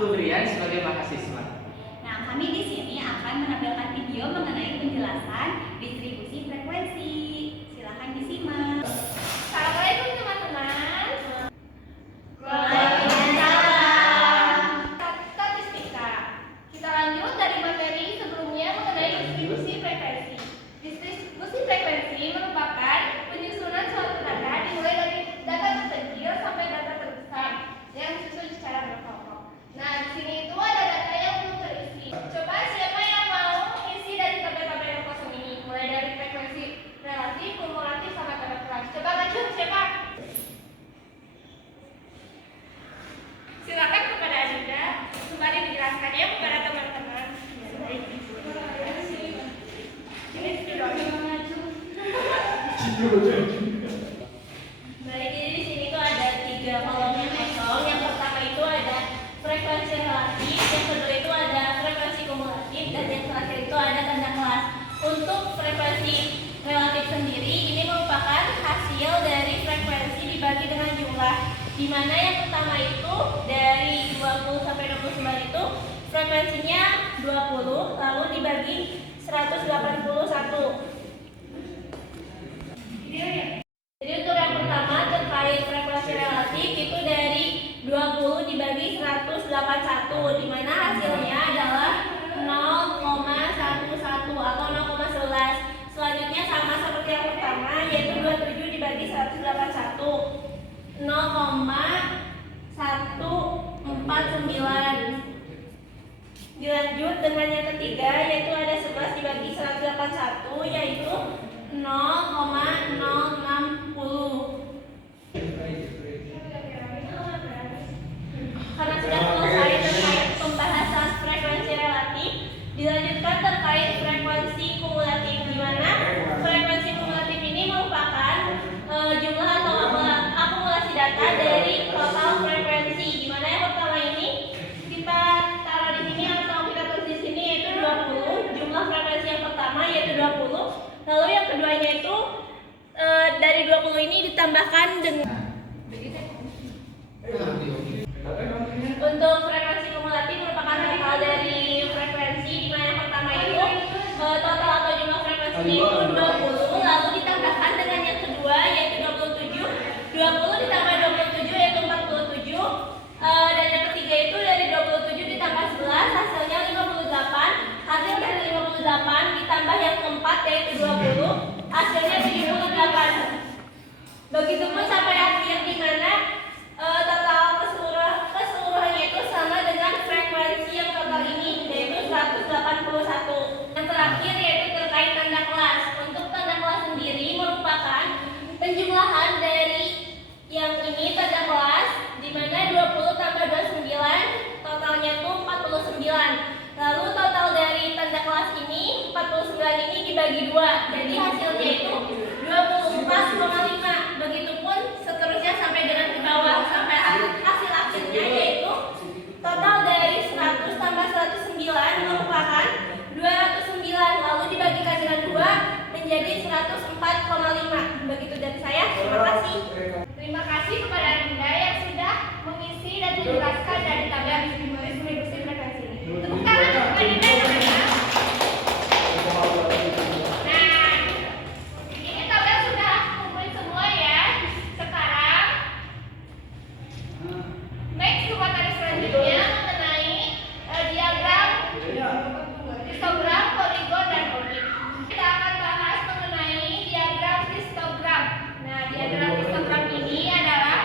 Aku Brian sebagai mahasiswa. Nah, kami di sini akan menampilkan video mengenai penjelasan distribusi frekuensi. Silahkan disimak. Assalamualaikum teman-teman. Waalaikumsalam. Statistika. Kita lanjut dari materi sebelumnya mengenai distribusi frekuensi. Distribusi frekuensi merupakan penyusunan suatu data dimulai dari data terkecil sampai data terbesar yang disusun secara berkelompok. Nah, di sini itu ada data yang belum terisi. Coba siapa yang mau mengisi dari tabel-tabel yang kosong ini? Mulai dari frekuensi relatif, kumulatif, sama tanda kelas. Coba maju siapa? Silakan kepada Adinda kembali menjelaskannya kepada teman-teman. Ini sudah Baik, jadi di sini tuh ada 3 kolom yang kosong. Yang pertama itu ada frekuensi relatif, yang kedua itu ada frekuensi kumulatif, dan yang terakhir itu ada tanda kelas. Untuk frekuensi relatif sendiri ini merupakan hasil dari frekuensi dibagi dengan jumlah, di mana yang pertama itu dari 20 sampai 29 itu frekuensinya 20 lalu dibagi 181. Jadi untuk yang pertama terkait frekuensi relatif itu dari 20 dibagi 181, di mana hasilnya adalah 0,11 atau 0,11. Selanjutnya sama seperti yang pertama, yaitu 27 dibagi 181, 0,149. Dilanjut dengan yang ketiga, yaitu ada 11 dibagi 181, yaitu 0,060. Karena sudah selesai terkait pembahasan frekuensi relatif, dilanjutkan terkait frekuensi kumulatif, di mana frekuensi kumulatif ini merupakan jumlah atau akumulasi data dari total frekuensi, di mana yang pertama ini kita taruh di sini atau kita tulis di sini yaitu 20, jumlah frekuensi yang pertama yaitu 20. Lalu yang keduanya itu dari 20 ini ditambahkan dengan untuk frekuensi kumulatif merupakan total dari frekuensi, di mana yang pertama itu total atau jumlah frekuensinya itu 20 lalu ditambahkan dengan yang kedua yaitu 27. 20 ditambah 27 yaitu 47, dan yang ketiga itu dari 27 ditambah 11 hasilnya 58. Hasil dari 58 ditambah yang keempat yaitu 20 hasilnya 78. Begitupun sampai akhir, di mana total keseluruhannya itu sama dengan frekuensi yang total ini yaitu 181. Yang terakhir yaitu terkait tanda kelas. Untuk tanda kelas sendiri merupakan penjumlahan dari yang ini tanda kelas, di mana 20 tambah 29 totalnya itu 49. Lalu total dari tanda kelas ini 49 ini dibagi 2, jadi hasilnya itu 24,5. Begitupun seterusnya sampai dengan ke bawah sampai hasil akhirnya yaitu total dari 100 tambah 109 merupakan 209, lalu dibagikan dengan 2 menjadi 104,5. Begitu dari saya, terima kasih. Terima kasih kepada Adinda yang sudah mengisi dan menjelaskan dari tabel distribusi frekuensi ini. Tepuk tangan untuk Adinda teman-teman. Nah, ini tabel sudah kumpulin semua ya. Sekarang next ke materi selanjutnya mengenai diagram, histogram, poligon, dan orbit. Kita akan bahas mengenai diagram histogram. Nah, diagram histogram ini adalah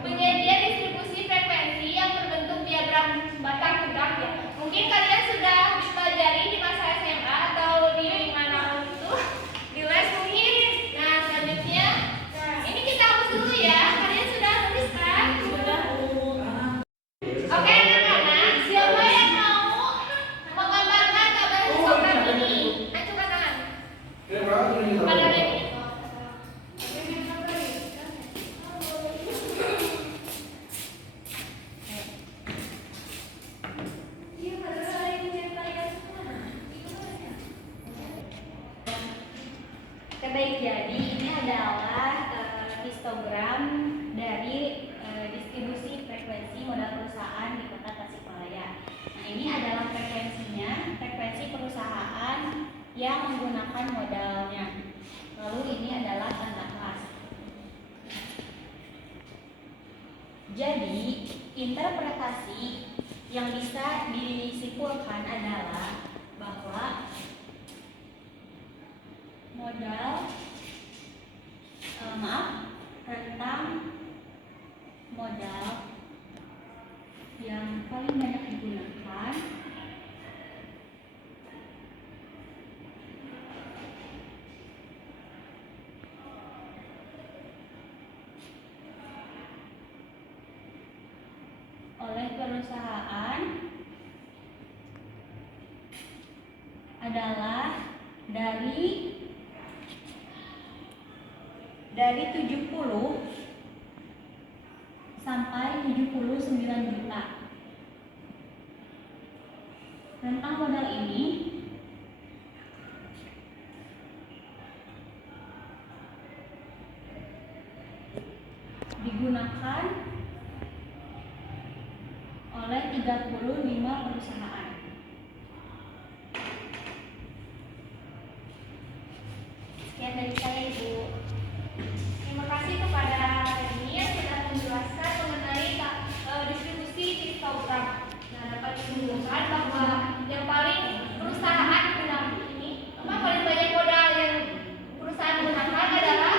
penyedia distribusi frekuensi yang berbentuk diagram batang tegak ya. Mungkin kalian sudah dipelajari di masa SMA atau di mana itu di les mungkin. Nah, selanjutnya ini kita hapus dulu ya. Kalian sudah tulis kan? Oke anak-anak, siapa yang mau menggambarkan tabel histogram ini? Ajukan tangan. Pada ini. Baik, jadi ini adalah histogram dari distribusi frekuensi frekuensi modal perusahaan di Kota Tasikmalaya. Nah, ini adalah frekuensinya, frekuensi perusahaan yang menggunakan modalnya. Lalu ini adalah tanda kelas. Jadi, interpretasi yang bisa disimpulkan adalah bahwa rentang modal yang paling banyak digunakan oleh perusahaan adalah dari 70 sampai 79 juta. Rentang modal ini digunakan oleh 35 perusahaan. Sekian dari saya, Ibu. Terima kasih kepada Reni yang sudah menjelaskan mengenai distribusi histogram. Nah, dapat disimpulkan bahwa yang paling perusahaan gunakan ini, paling banyak modal yang perusahaan gunakan adalah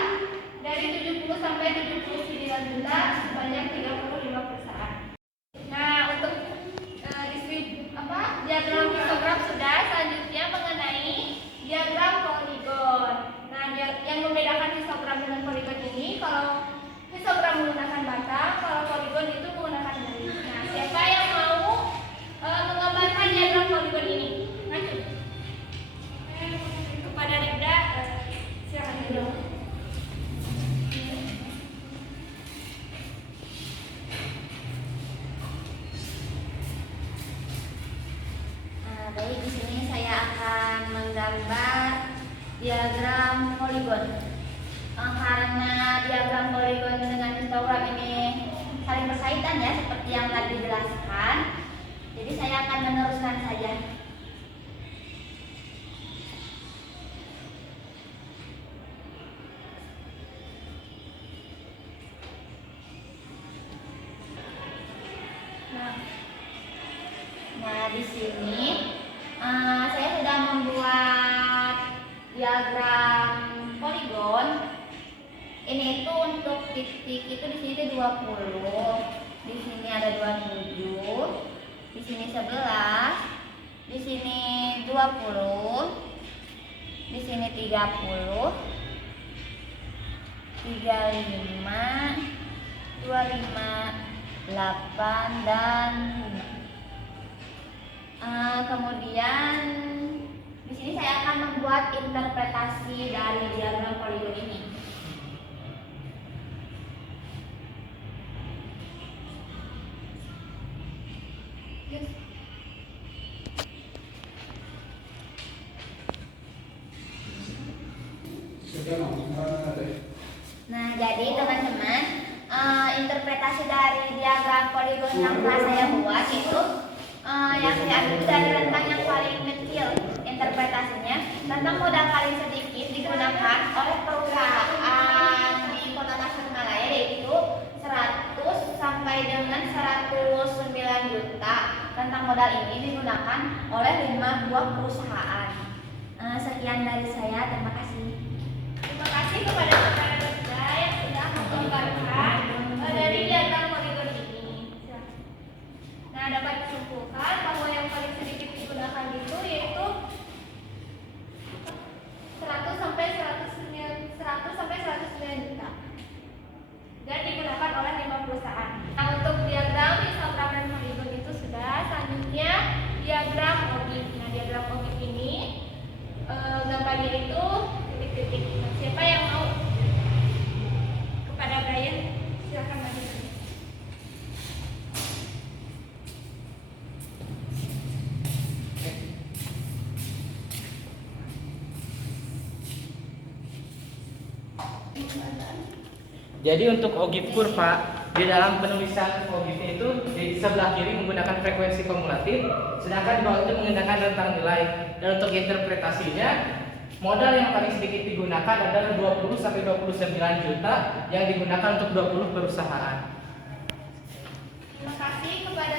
dari 70 sampai 79 juta sebanyak 35 perusahaan. Nah, untuk diagram histogram sudah, selanjutnya mengenai diagram poligon. Nah, yang membedakan histogram dengan poligon ini, kalau histogram menggunakan batang, kalau poligon itu menggunakan garis. Nah, siapa yang mau menggambarkan diagram poligon ini? Maju. Kepada Ribda, silakan dulu. Baik, di sini saya akan menggambar diagram poligon. Karena diagram poligon dengan histogram ini saling berkaitan ya, seperti yang tadi dijelaskan. Jadi saya akan meneruskan saja. Nah, di sini saya sudah membuat diagram poligon. Ini itu untuk titik itu di sini 20, di sini ada 27, di sini 11, di sini 20, di sini 30, 35, 25, 8 dan 5. Kemudian di sini saya akan membuat interpretasi dari diagram poligon ini. Nah, jadi teman-teman, interpretasi dari diagram poligon yang telah saya buat itu yang saya ambil dari rentang yang paling kecil. Interpretasinya, rentang modal paling sedikit digunakan oleh perusahaan di Kota Tasikmalaya, yaitu 100 sampai dengan 109 juta. Rentang modal ini digunakan oleh 5 buah perusahaan. Sekian dari saya, terima kasih. Terima kasih kepada saudara Ribda yang sudah menggambarkan dari diagram poligon ini. Nah, dapat disimpulkan bahwa yang paling sedikit digunakan itu yaitu 100 sampai 109 juta dan digunakan oleh 5 perusahaan. Nah, untuk diagram histogram dan poligon itu sudah. Selanjutnya diagram objek. Nah, diagram objek ini gambarnya itu titik-titik. Nah, siapa yang mau? Kepada Brian, silakan maju. Jadi untuk ogive kurva di dalam penulisan auditnya itu di sebelah kiri menggunakan frekuensi kumulatif, sedangkan di bawah itu menggunakan rentang nilai. Dan untuk interpretasinya, modal yang paling sedikit digunakan adalah 20 sampai 29 juta yang digunakan untuk 20 perusahaan. Terima kasih kepada